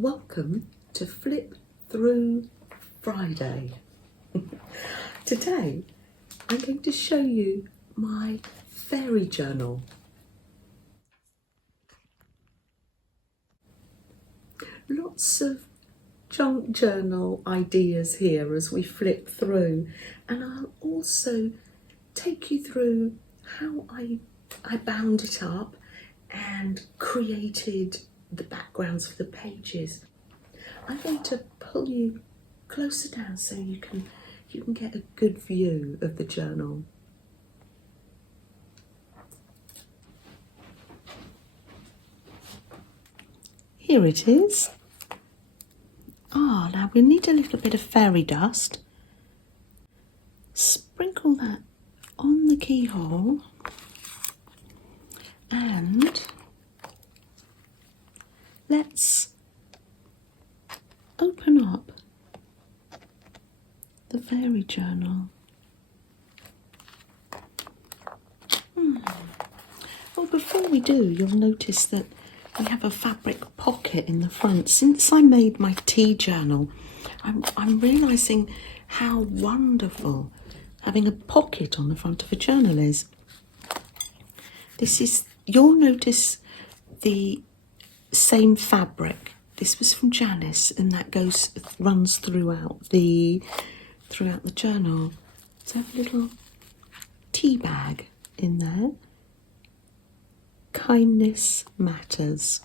Welcome to Flip Through Friday. Today I'm going to show you my fairy journal. Lots of junk journal ideas here as we flip through, and I'll also take you through how I bound it up and created the backgrounds for the pages. I'm going to pull you closer down so you can get a good view of the journal. Here it is. Now we need a little bit of fairy dust. Sprinkle that on the keyhole and let's open up the fairy journal. Well, before we do, you'll notice that we have a fabric pocket in the front. Since I made my tea journal, I'm realising how wonderful having a pocket on the front of a journal is. You'll notice the same fabric. This was from Janice, and that runs throughout the journal. So I have a little tea bag in there. Kindness matters.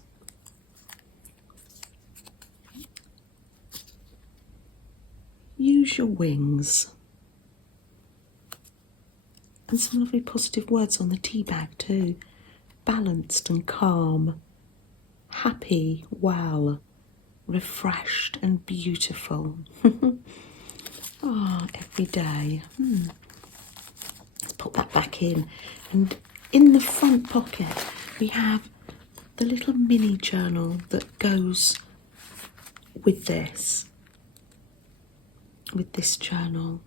Use your wings. And some lovely positive words on the tea bag too. Balanced and calm. Happy, well, refreshed and beautiful. Every day. Let's put that back in. And in the front pocket, we have the little mini journal that goes with this journal.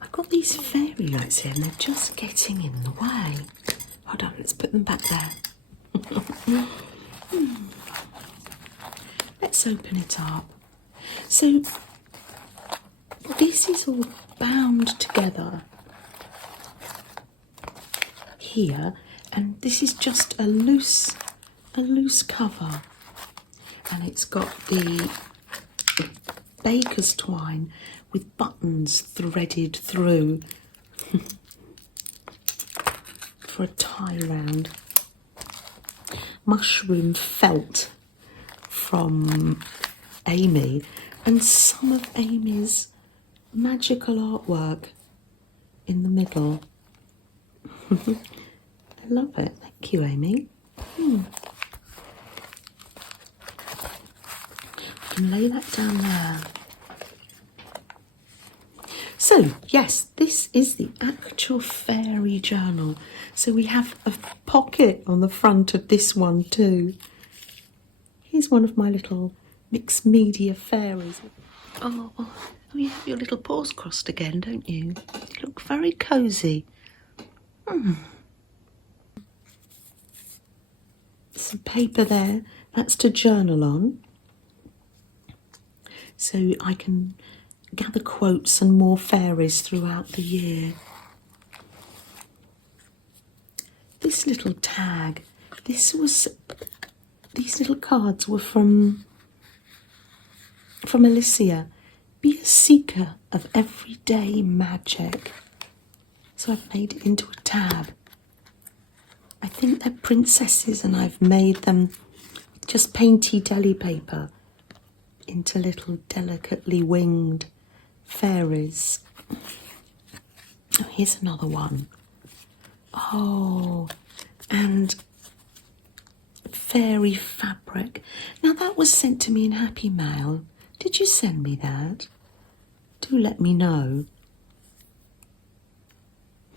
I've got these fairy lights here and they're just getting in the way. Hold on, let's put them back there. Let's open it up. So this is all bound together here, and this is just a loose cover, and it's got the baker's twine with buttons threaded through for a tie round. Mushroom felt from Amy, and some of Amy's magical artwork in the middle. I love it. Thank you, Amy. I can lay that down there. So, yes, this is the actual fairy journal. So we have a pocket on the front of this one too. Here's one of my little mixed media fairies. Oh, you have your little paws crossed again, don't you? You look very cosy. Some paper there, that's to journal on. So I can gather quotes and more fairies throughout the year. This little tag, these little cards were from Alicia. Be a seeker of everyday magic. So I've made it into a tab. I think they're princesses, and I've made them with just painty deli paper into little delicately winged fairies. Oh, here's another one. Oh, and fairy fabric. Now that was sent to me in Happy Mail. Did you send me that? Do let me know.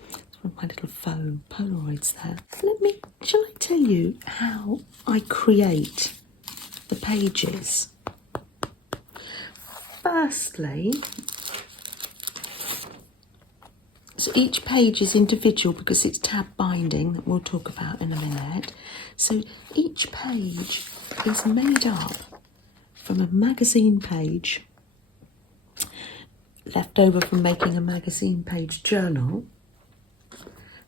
It's one of my little foam Polaroids there. Shall I tell you how I create the pages? Firstly, So each page is individual because it's tab binding that we'll talk about in a minute. So each page is made up from a magazine page left over from making a magazine page journal,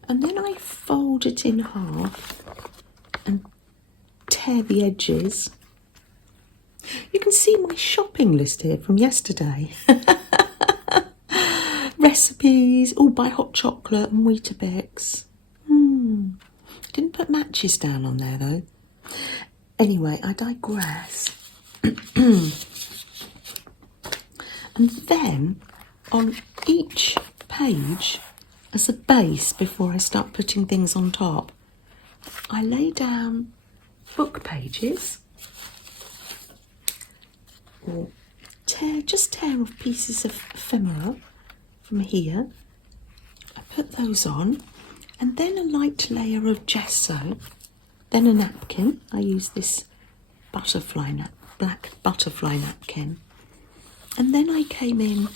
and then I fold it in half and tear the edges. You can see my shopping list here from yesterday. Recipes, all by Hot Chocolate and Weetabix. Didn't put matches down on there though. Anyway, I digress. And then on each page, as a base before I start putting things on top, I lay down book pages, or just tear off pieces of ephemera from here. I put those on, and then a light layer of gesso, then a napkin. I use this black butterfly napkin, and then I came in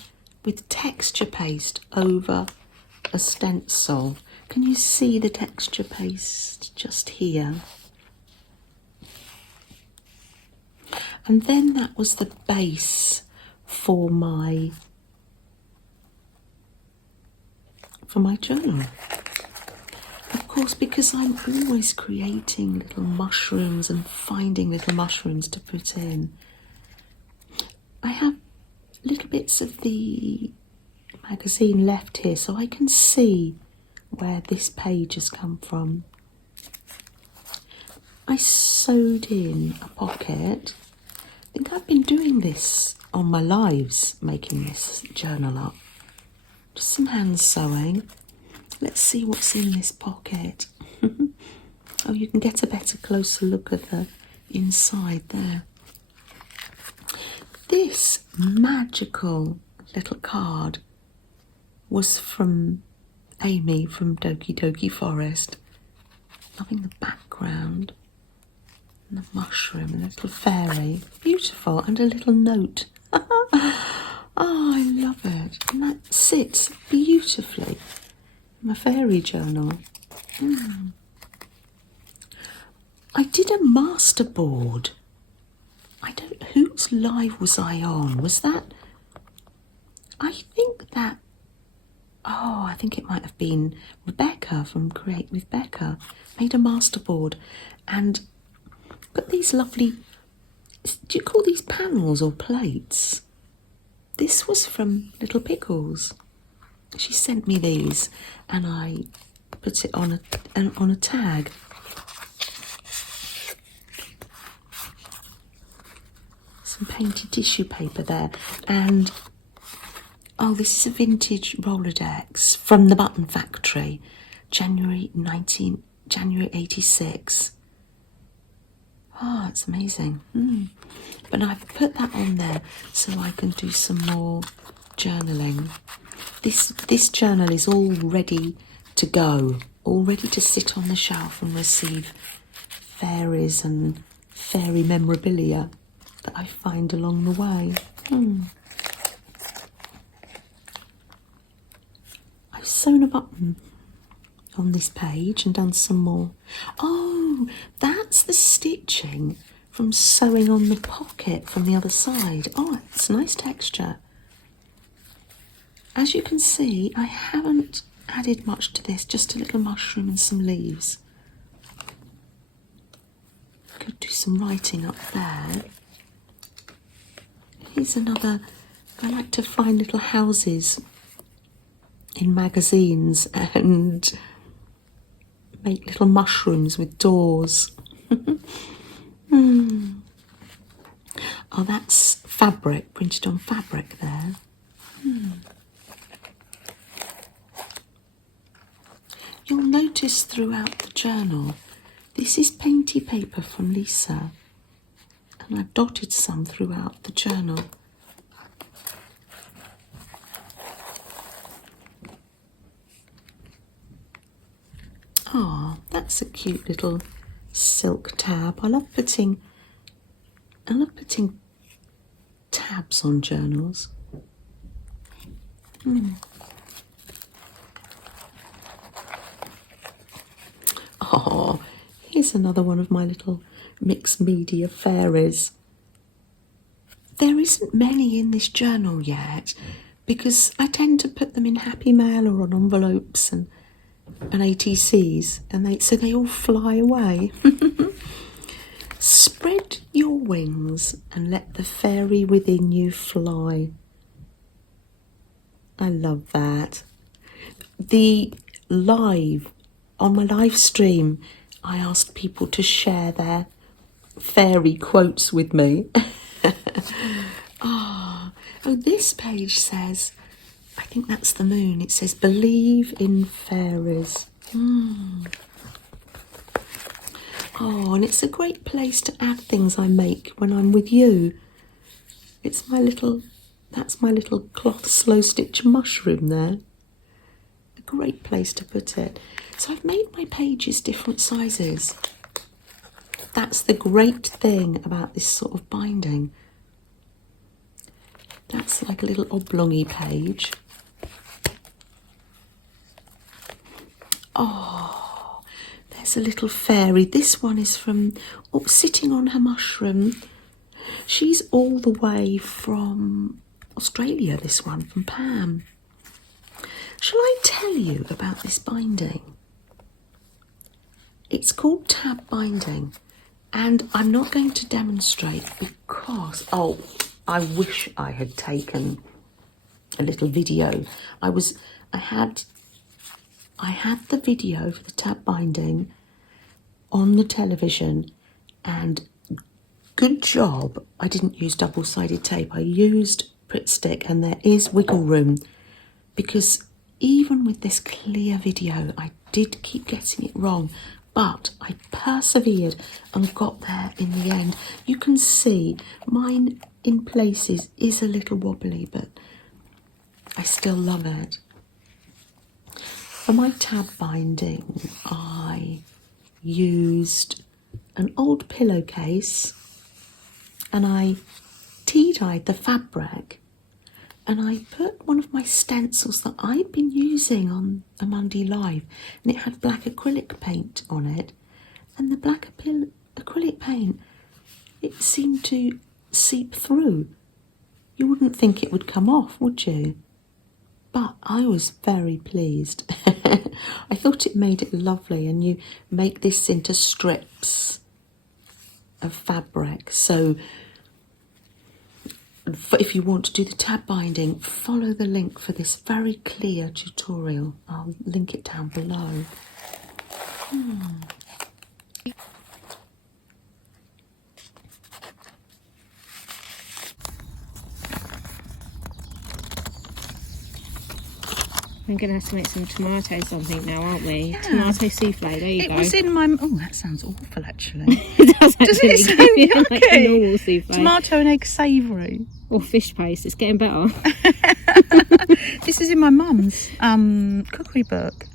with texture paste over a stencil. Can you see the texture paste just here? And then that was the base for my journal. Of course, because I'm always creating little mushrooms and finding little mushrooms to put in, I have little bits of the magazine left here so I can see where this page has come from. I sewed in a pocket. I think I've been doing this on my lives, making this journal up. Just some hand sewing. Let's see what's in this pocket. Oh, you can get a better, closer look at the inside there. This magical little card was from Amy from Doki Doki Forest. Loving the background and the mushroom and the little fairy. Beautiful, and a little note. Oh, I love it. And that sits beautifully in my fairy journal. I did a masterboard. Whose live was I on? Was that? I think it might have been Rebecca from Create with Becca. Made a masterboard and got these lovely, do you call these panels or plates? This was from Little Pickles. She sent me these and I put it on a tag. Some painted tissue paper there, and oh, this is a vintage Rolodex from the Button Factory, January 86. Oh, it's amazing. But I've put that on there so I can do some more journaling. This journal is all ready to go, all ready to sit on the shelf and receive fairies and fairy memorabilia that I find along the way. I've sewn a button on this page and done some more. Oh, that's the stitching from sewing on the pocket from the other side. Oh, it's nice texture. As you can see, I haven't added much to this, just a little mushroom and some leaves. Could do some writing up there. Here's another. I like to find little houses in magazines and make little mushrooms with doors. Oh, that's fabric, printed on fabric there. You'll notice throughout the journal, this is painty paper from Lisa, and I've dotted some throughout the journal. Oh, that's a cute little silk tab. I love putting tabs on journals. Oh, here's another one of my little mixed media fairies. There isn't many in this journal yet because I tend to put them in Happy Mail or on envelopes and ATCs, and so they all fly away. Spread your wings and let the fairy within you fly. I love that. On my live stream, I asked people to share their fairy quotes with me. Oh, this page says, I think that's the moon. It says, believe in fairies. Oh, and it's a great place to add things I make when I'm with you. That's my little cloth slow stitch mushroom there. A great place to put it. So I've made my pages different sizes. That's the great thing about this sort of binding. That's like a little oblongy page. Oh, there's a little fairy. This one is from sitting on her mushroom. She's all the way from Australia, this one, from Pam. Shall I tell you about this binding? It's called tab binding, and I'm not going to demonstrate because, I wish I had taken a little video. I had the video for the tab binding on the television, and good job I didn't use double-sided tape. I used Pritt Stick, and there is wiggle room because even with this clear video I did keep getting it wrong, but I persevered and got there in the end. You can see mine in places is a little wobbly, but I still love it. For my tab binding, I used an old pillowcase and I tea-dyed the fabric, and I put one of my stencils that I'd been using on a Monday Live, and it had black acrylic paint on it, and the black acrylic paint, it seemed to seep through. You wouldn't think it would come off, would you? But I was very pleased. I thought it made it lovely, and you make this into strips of fabric. So if you want to do the tab binding, follow the link for this very clear tutorial. I'll link it down below. We're going to have to make some tomato something now, aren't we? Yeah. Tomato souffle, there you go. It was in my... Oh, that sounds awful, actually. Does it sound like a normal souffle? Tomato and egg savoury. Or fish paste, it's getting better. This is in my mum's cookery book.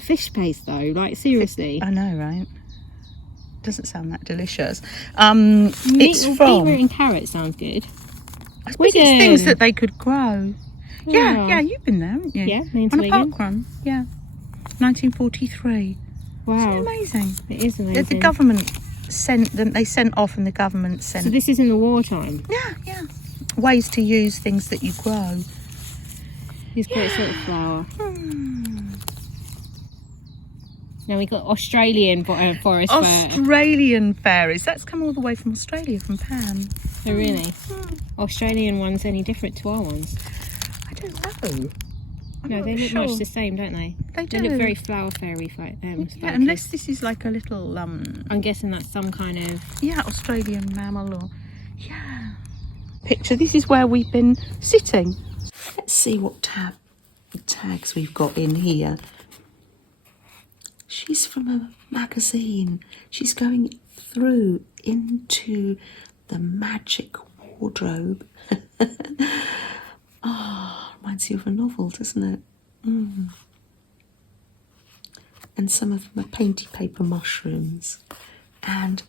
Fish paste, though? Like, seriously? I know, right? Doesn't sound that delicious. Beetroot and carrot sounds good. I suppose it's things that they could grow. Yeah, you've been there, haven't you? Yeah, me on a park run. Yeah, 1943. Wow, isn't it amazing? It is amazing. The government sent them. They sent off, and the government sent. So this is in the wartime. Yeah. Ways to use things that you grow. This great sort of flower. Now we got Australian forest fire. Australian fairies. That's come all the way from Australia, from Pam. Oh really? Australian ones any different to our ones? I don't know. No, they look much the same, don't they? They do. They look very flower fairy. Yeah, unless this is like a little... I'm guessing that's some kind of... Yeah, Australian mammal or... Yeah. Picture, this is where we've been sitting. Let's see what tags we've got in here. She's from a magazine. She's going through into the magic wardrobe. Reminds you of a novel, doesn't it? And some of my painty paper mushrooms. And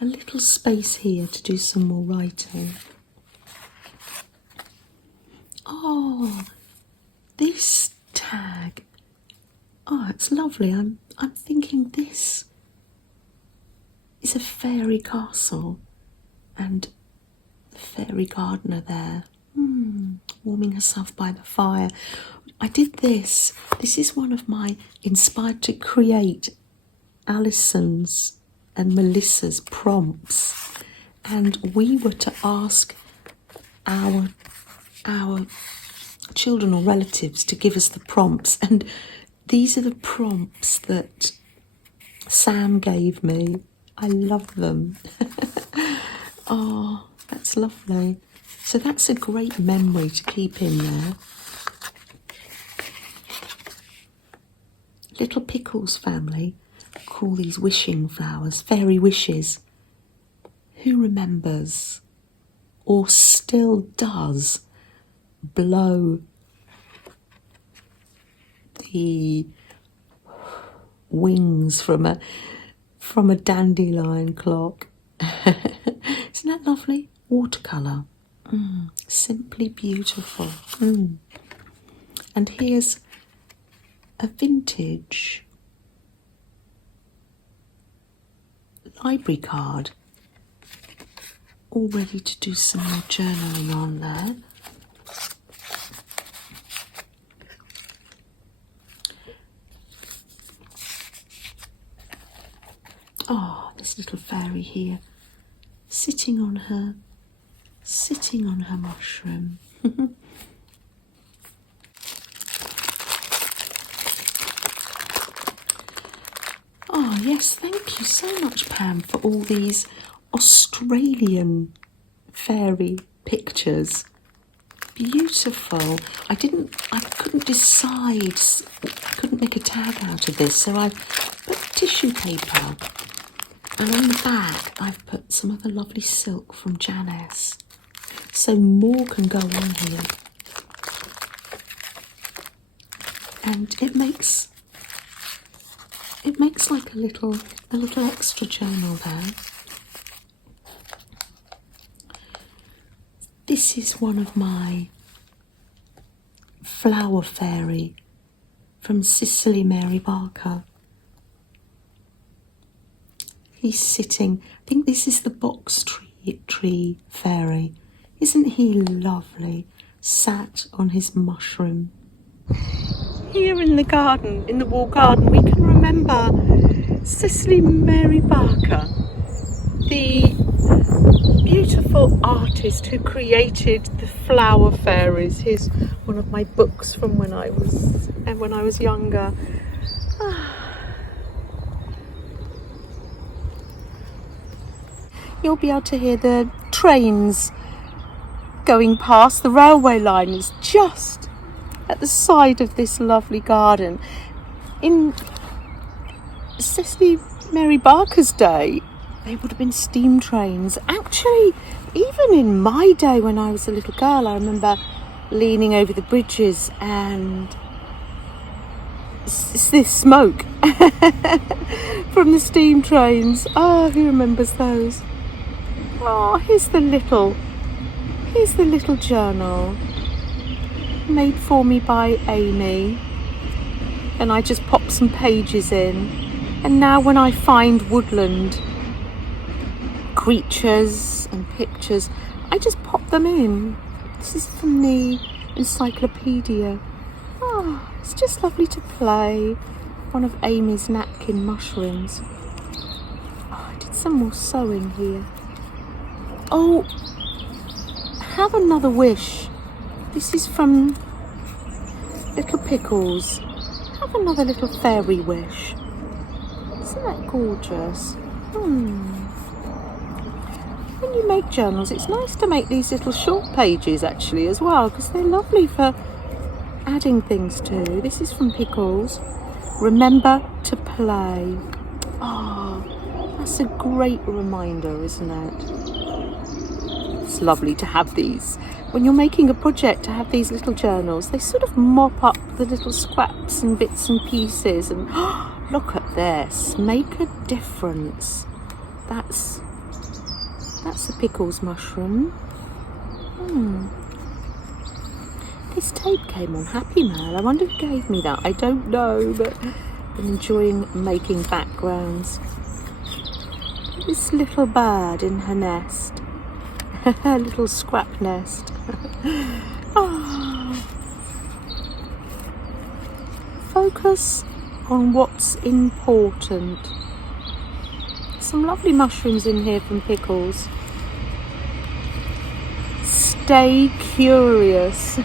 a little space here to do some more writing. Oh, this tag Oh, it's lovely. I'm thinking this is a fairy castle and the fairy gardener there, warming herself by the fire. I did this. This is one of my inspired to create Allison's and Melissa's prompts, and we were to ask our children or relatives to give us the prompts, and these are the prompts that Sam gave me. I love them. Oh, that's lovely. So that's a great memory to keep in there. Little Pickles family call these wishing flowers fairy wishes. Who remembers or still does blow the wings from a dandelion clock? Isn't that lovely? Watercolour. Simply beautiful. And here's a vintage library card, all ready to do some more journaling on there. Oh, this little fairy here, sitting on her mushroom. Oh yes, thank you so much, Pam, for all these Australian fairy pictures. Beautiful. I couldn't decide, couldn't make a tag out of this, so I've put tissue paper, and on the back I've put some of the lovely silk from Janice, so more can go on here. And it makes like a little extra journal there. This is one of my flower fairy from Cicely Mary Barker. He's sitting, I think this is the box tree fairy. Isn't he lovely? Sat on his mushroom. Here in the garden, in the wall garden, we can remember Cicely Mary Barker, the beautiful artist who created the flower fairies. Here's one of my books from when I was younger. You'll be able to hear the trains going past. The railway line is just at the side of this lovely garden. In Cicely Mary Barker's day, they would have been steam trains. Actually, even in my day when I was a little girl, I remember leaning over the bridges and this smoke from the steam trains. Oh, who remembers those? Oh, here's the little journal made for me by Amy, and I just popped some pages in, and now when I find woodland creatures and pictures, I just pop them in. This is from the encyclopedia. Oh, it's just lovely to play. One of Amy's napkin mushrooms. Oh, I did some more sewing here. Oh, have another wish. This is from Little Pickles. Have another little fairy wish. Isn't that gorgeous? When you make journals, it's nice to make these little short pages actually as well, because they're lovely for adding things to. This is from Pickles. Remember to play. Oh, that's a great reminder, isn't it? It's lovely to have these. When you're making a project, to have these little journals, they sort of mop up the little scraps and bits and pieces, and look at this, make a difference. That's a Pickles mushroom. this tape came on Happy Mail. I wonder who gave me that. I don't know, but I'm enjoying making backgrounds. This little bird in her nest. Her little scrap nest. Oh. Focus on what's important. Some lovely mushrooms in here from Pickles. Stay curious.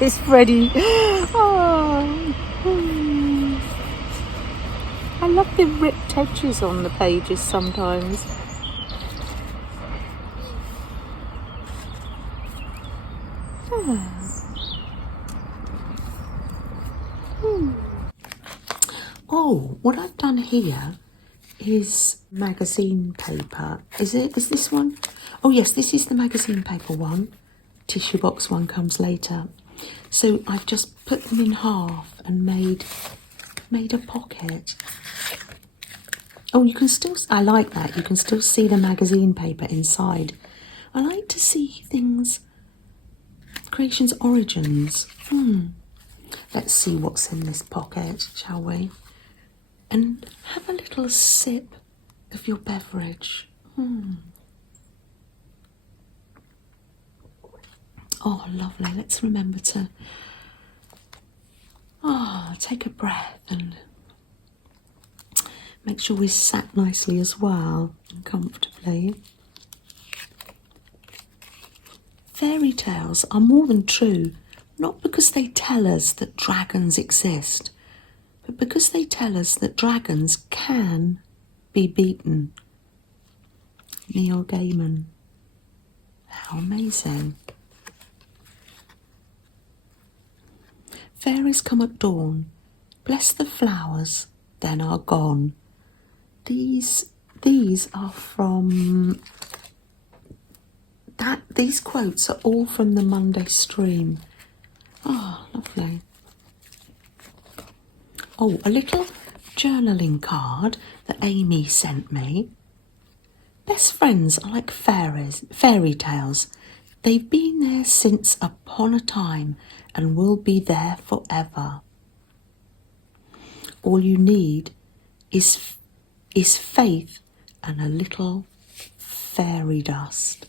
It's Freddie. Oh. I love the ripped edges on the pages sometimes. Oh, what I've done here is magazine paper. Is this one? Oh yes, this is the magazine paper one. Tissue box one comes later. So I've just put them in half and made a pocket. Oh, you can still, I like that, you can still see the magazine paper inside. I like to see things, creation's origins. Let's see what's in this pocket, shall we? And have a little sip of your beverage. Oh, lovely. Let's remember to take a breath and make sure we're sat nicely as well and comfortably. Fairy tales are more than true, not because they tell us that dragons exist, but because they tell us that dragons can be beaten. Neil Gaiman. How amazing. Fairies come at dawn, bless the flowers, then are gone. These are from these quotes are all from the Monday stream. Oh, lovely. Oh, a little journaling card that Amy sent me. Best friends are like fairy tales. They've been there since upon a time and will be there forever. All you need is faith and a little fairy dust.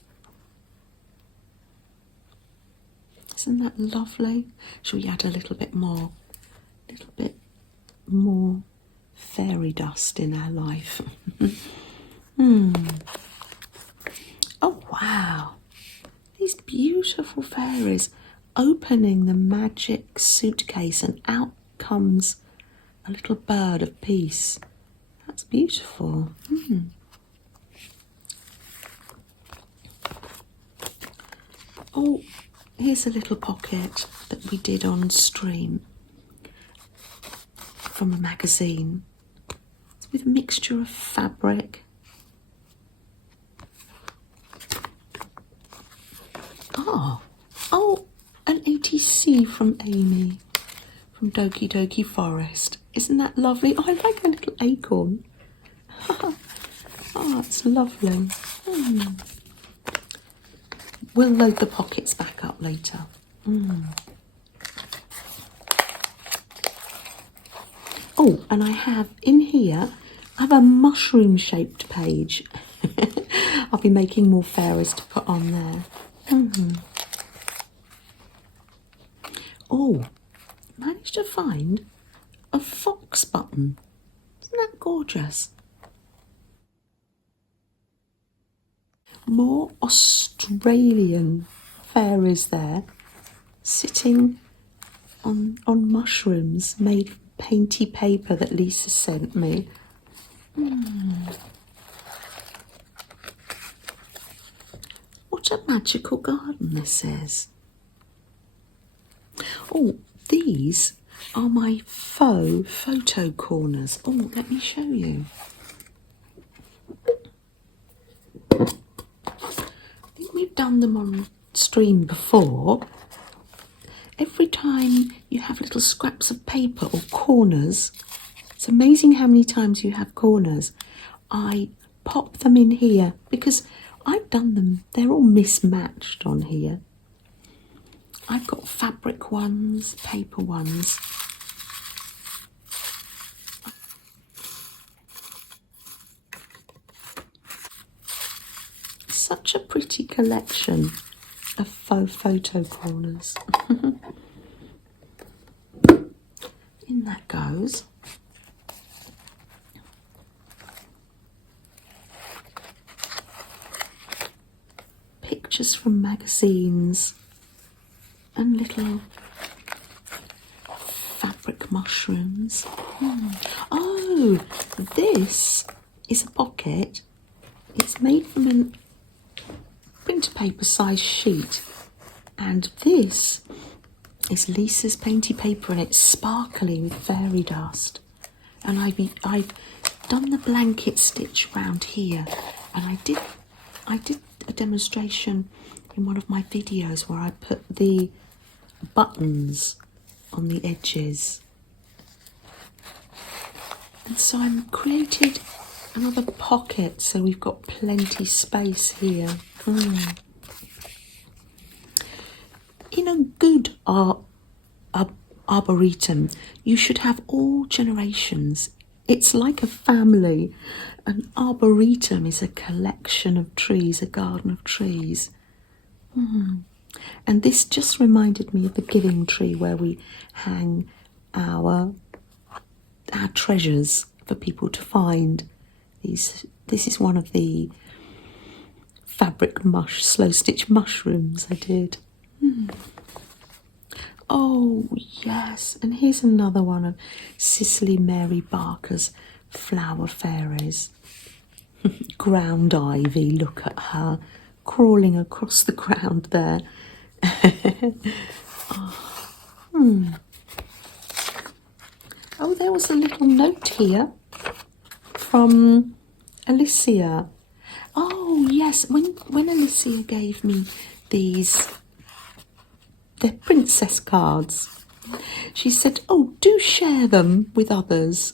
Isn't that lovely? Shall we add a little bit more fairy dust in our life? Oh wow, these beautiful fairies opening the magic suitcase and out comes a little bird of peace. That's beautiful. Oh, here's a little pocket that we did on stream from a magazine. It's with a mixture of fabric. Oh, an ATC from Amy from Doki Doki Forest. Isn't that lovely? Oh, I like a little acorn. Oh, it's lovely. We'll load the pockets back up later. Oh, and I have in here, I have a mushroom shaped page. I'll be making more fairies to put on there. Oh, managed to find a fox button. Isn't that gorgeous? More Australian fairies there, sitting on mushrooms made of painty paper that Lisa sent me. What a magical garden this is. Oh, these are my faux photo corners. Oh, let me show you. I think we've done them on stream before. Every time you have little scraps of paper or corners, it's amazing how many times you have corners. I pop them in here because I've done them. They're all mismatched on here. I've got fabric ones, paper ones. Such a pretty collection of faux photo corners. In that goes. Pictures from magazines and little fabric mushrooms. Oh, this is a pocket. It's made from a printer paper size sheet, and this is Lisa's painty paper, and it's sparkly with fairy dust. And I've done the blanket stitch round here, and I did a demonstration in one of my videos where I put the buttons on the edges, and so I've created another pocket, so we've got plenty space here. In a good arboretum, you should have all generations. It's like a family. An arboretum is a collection of trees, a garden of trees. And this just reminded me of the giving tree, where we hang our treasures for people to find. This is one of the fabric slow stitch mushrooms I did. Oh yes, and here's another one of Cicely Mary Barker's flower fairies. Ground ivy, look at her crawling across the ground there. Oh, there was a little note here from Alicia. Oh yes, when Alicia gave me they're princess cards, she said, oh, do share them with others.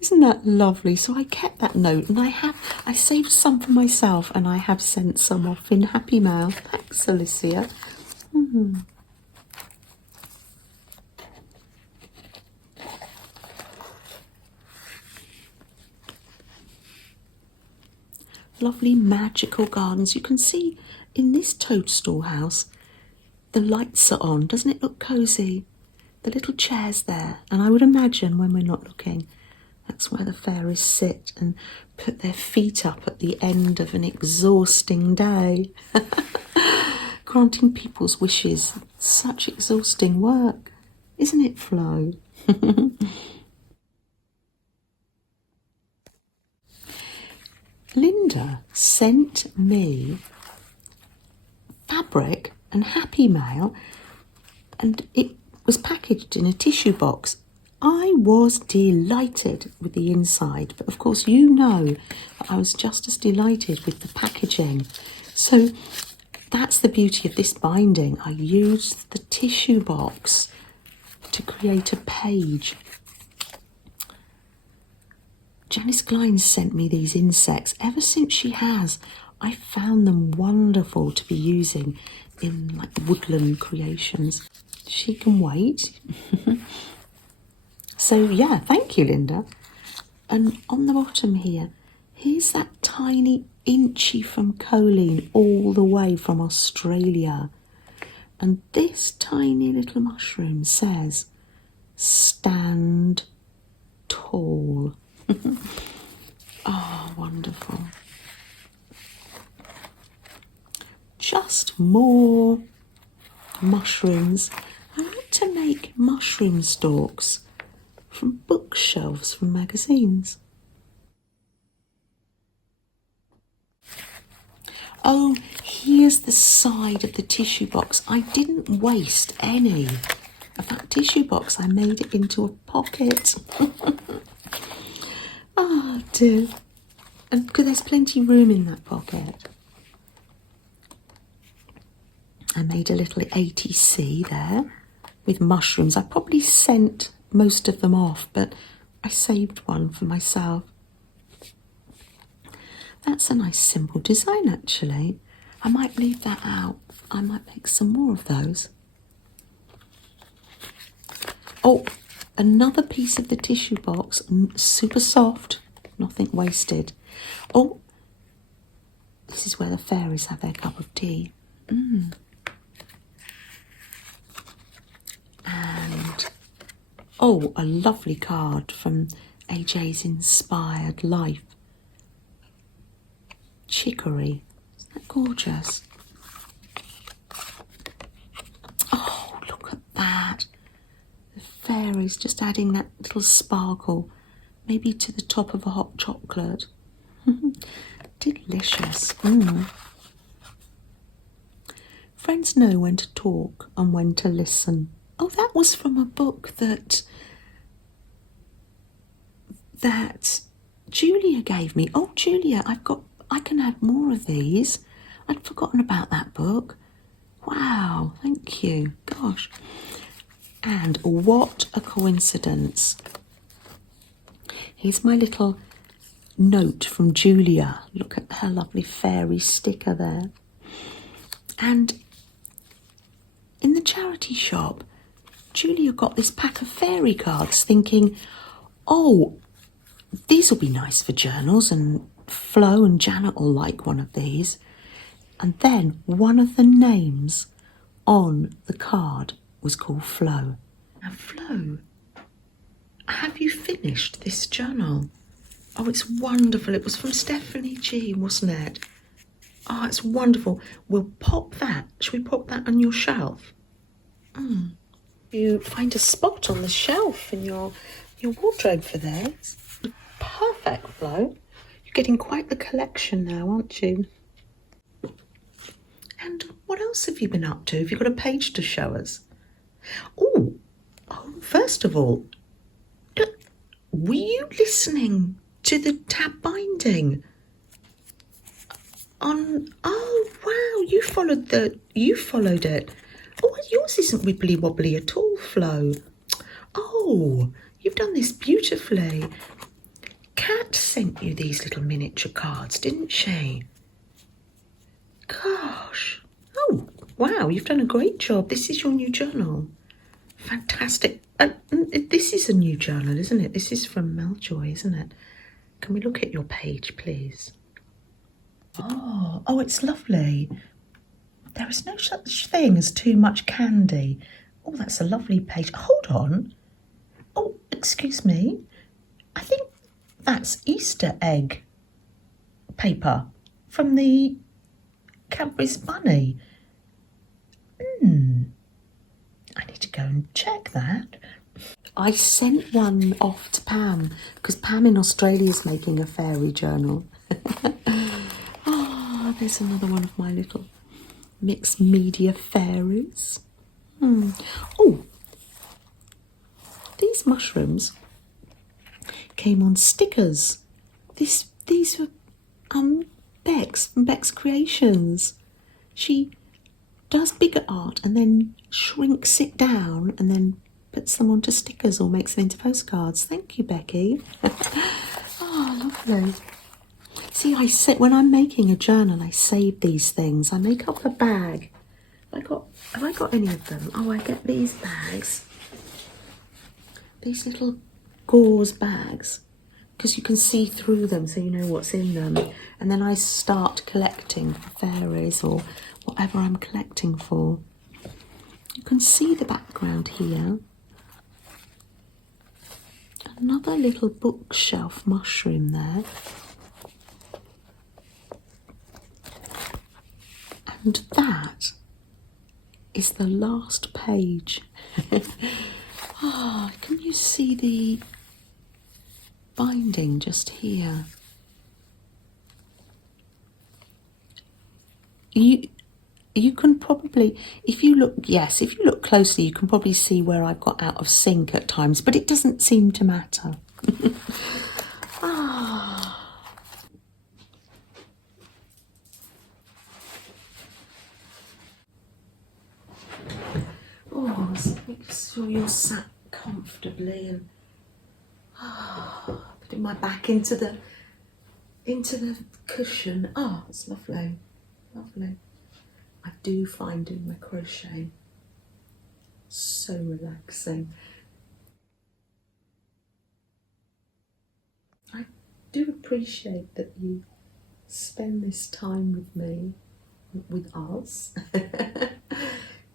Isn't that lovely? So I kept that note, and I saved some for myself, and I have sent some off in Happy Mail. Thanks, Alicia. Lovely magical gardens. You can see in this toadstool house, the lights are on. Doesn't it look cosy? The little chairs there. And I would imagine when we're not looking, that's where the fairies sit and put their feet up at the end of an exhausting day. Granting people's wishes. Such exhausting work. Isn't it, Flo? Linda sent me fabric and Happy Mail, and it was packaged in a tissue box. I was delighted with the inside, but of course you know that I was just as delighted with the packaging. So that's the beauty of this binding. I used the tissue box to create a page. Janice Glines sent me these insects. Ever since she has, I found them wonderful to be using in like woodland creations. She can wait. So yeah, thank you, Linda. And on the bottom here, here's that tiny Inchy from Colleen, all the way from Australia. And this tiny little mushroom says, stand tall. Oh, wonderful. Just more mushrooms. I like to make mushroom stalks from bookshelves from magazines. Oh, here's the side of the tissue box. I didn't waste any of that tissue box. I made it into a pocket. Oh dear. And because there's plenty of room in that pocket. I made a little ATC there with mushrooms. I probably sent most of them off, but I saved one for myself. That's a nice simple design actually. I might leave that out. I might make some more of those. Oh, another piece of the tissue box, super soft, nothing wasted. Oh, this is where the fairies have their cup of tea. And, oh, a lovely card from AJ's Inspired Life. Chicory. Isn't that gorgeous? Oh, look at that. The fairies just adding that little sparkle, maybe to the top of a hot chocolate. Delicious. Friends know when to talk and when to listen. Oh, that was from a book that Julia gave me. Oh, Julia, I can add more of these. I'd forgotten about that book. Wow, thank you. Gosh. And what a coincidence. Here's my little note from Julia. Look at her lovely fairy sticker there. And in the charity shop, Julia got this pack of fairy cards thinking, oh, these will be nice for journals, and Flo and Janet will like one of these. And then one of the names on the card was called Flo. Now, Flo, have you finished this journal? Oh, it's wonderful. It was from Stephanie G, wasn't it? Oh, it's wonderful. We'll pop that. Shall we pop that on your shelf? You find a spot on the shelf in your wardrobe for this. Perfect, Flo. You're getting quite the collection now, aren't you? And what else have you been up to? Have you got a page to show us? Oh, first of all, were you listening to the tab binding? Oh wow, you followed it. Oh, yours isn't wibbly wobbly at all, Flo. Oh, you've done this beautifully. Kat sent you these little miniature cards, didn't she? Gosh. Oh, wow, you've done a great job. This is your new journal. Fantastic. This is a new journal, isn't it? This is from Maljoy, isn't it? Can we look at your page, please? Oh, it's lovely. There is no such thing as too much candy. Oh, that's a lovely page. Hold on. Oh, excuse me. I think that's Easter egg paper from the Cadbury's Bunny. I need to go and check that. I sent one off to Pam because Pam in Australia is making a fairy journal. Oh, there's another one of my little mixed media fairies. Oh, these mushrooms came on stickers. These were Bex from Bex Creations. She does bigger art and then shrinks it down and then puts them onto stickers or makes them into postcards. Thank you, Becky. Oh, lovely. See, when I'm making a journal, I save these things. I make up a bag. Have I got any of them? Oh, I get these bags. These little gauze bags, because you can see through them so you know what's in them. And then I start collecting for fairies or whatever I'm collecting for. You can see the background here. Another little bookshelf mushroom there. And that is the last page. Can you see the binding just here? You can probably, if you look closely, you can probably see where I've got out of sync at times, but it doesn't seem to matter. Oh, so make sure you're sat comfortably and putting my back into the cushion. Oh, it's lovely, lovely. I do find doing my crochet so relaxing. I do appreciate that you spend this time with me, with us.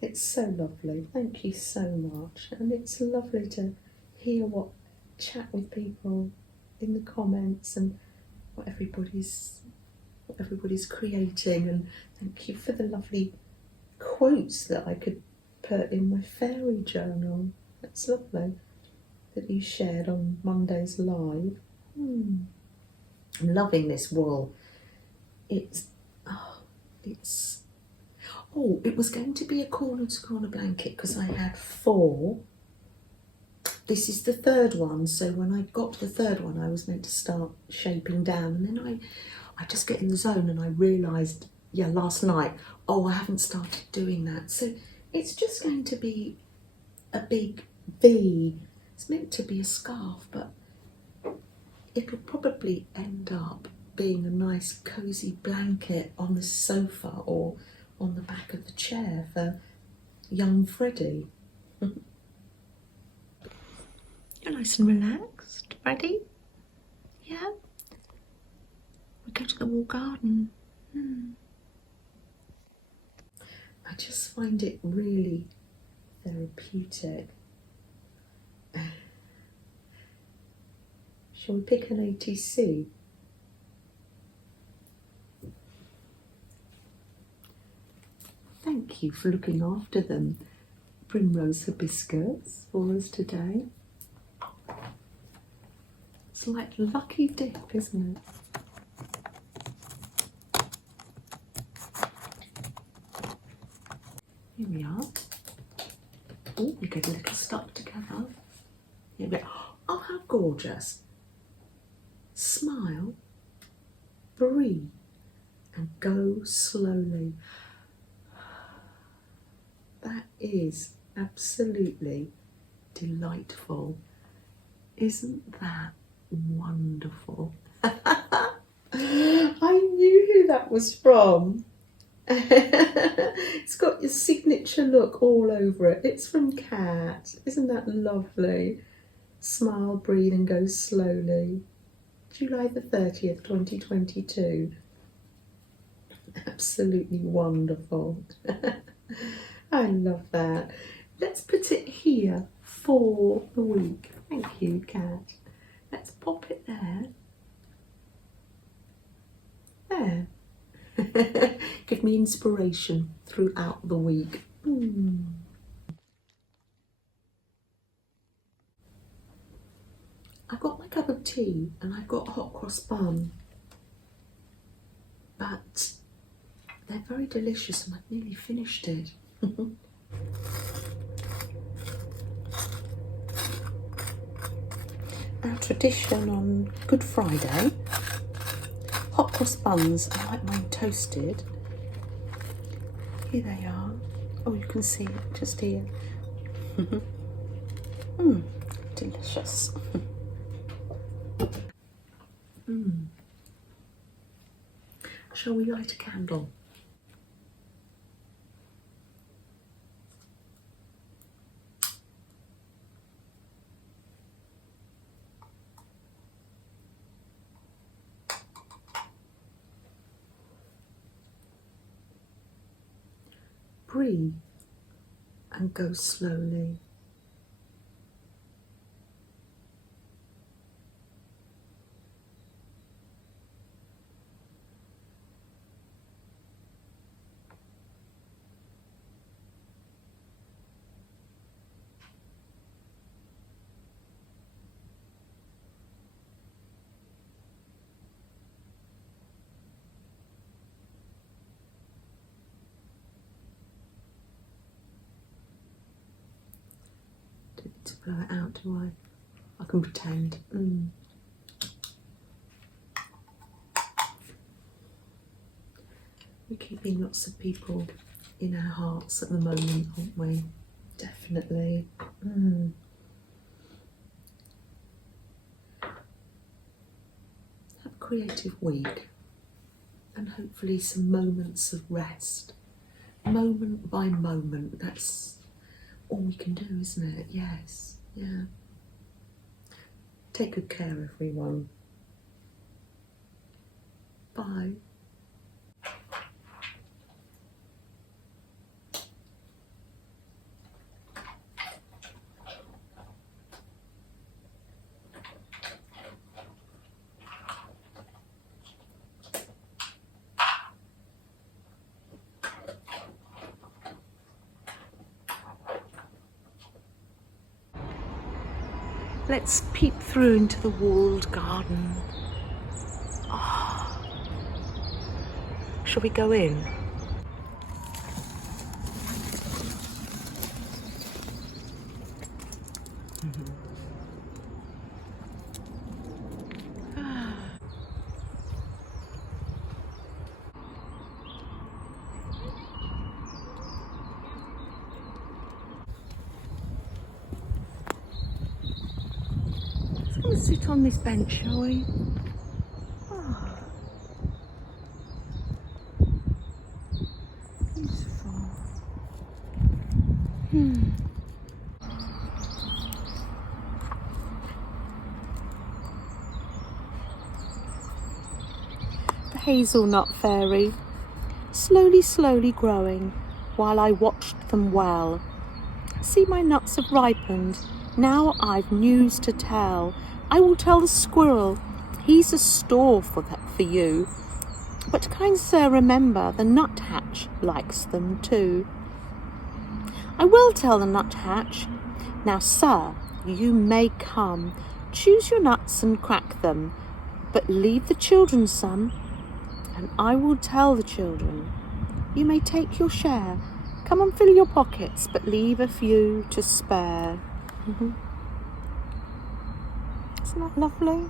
It's so lovely. Thank you so much. And it's lovely to hear chat with people in the comments and what everybody's creating. And thank you for the lovely quotes that I could put in my fairy journal. That's lovely that you shared on Monday's live. I'm loving this wool. It was going to be a corner to corner blanket because I had 4. This is the 3rd one, so when I got to the 3rd one I was meant to start shaping down, and then I just get in the zone and I realised, last night, I haven't started doing that. So it's just going to be a big V. It's meant to be a scarf, but it'll probably end up being a nice cosy blanket on the sofa or on the back of the chair for young Freddie. You're nice and relaxed, Freddie? Yeah? We go to the wall garden. I just find it really therapeutic. Shall we pick an ATC? Thank you for looking after them. Primrose hibiscus for us today. It's like lucky dip, isn't it? Here we are. Oh, we get a little stuck together. Here we go. Oh, how gorgeous. Smile, breathe, and go slowly. That is absolutely delightful. Isn't that wonderful? I knew who that was from. It's got your signature look all over it. It's from Kat. Isn't that lovely? Smile, breathe and go slowly. July the 30th, 2022. Absolutely wonderful. I love that. Let's put it here for the week. Thank you, Kat. Let's pop it there. There. Give me inspiration throughout the week. I've got my cup of tea and I've got hot cross bun, but they're very delicious and I've nearly finished it. Our tradition on Good Friday, hot cross buns. I like mine toasted. Here they are. Oh, you can see it just here. Delicious. Shall we light a candle? Breathe and go slowly. To blow it out, do I? I can pretend. We're keeping lots of people in our hearts at the moment, aren't we? Definitely. Have a creative week and hopefully some moments of rest moment by moment. That's all we can do, isn't it? Yes, yeah. Take good care, everyone. Bye. Let's peep through into the walled garden. Oh. Shall we go in? Let's sit on this bench, shall we? Oh. Beautiful. The hazelnut fairy, slowly growing, while I watched them well. See, my nuts have ripened, now I've news to tell. I will tell the squirrel, he's a store for you. But kind sir, remember, the nuthatch likes them too. I will tell the nuthatch, now sir, you may come. Choose your nuts and crack them, but leave the children some. And I will tell the children, you may take your share. Come and fill your pockets, but leave a few to spare. Isn't that lovely?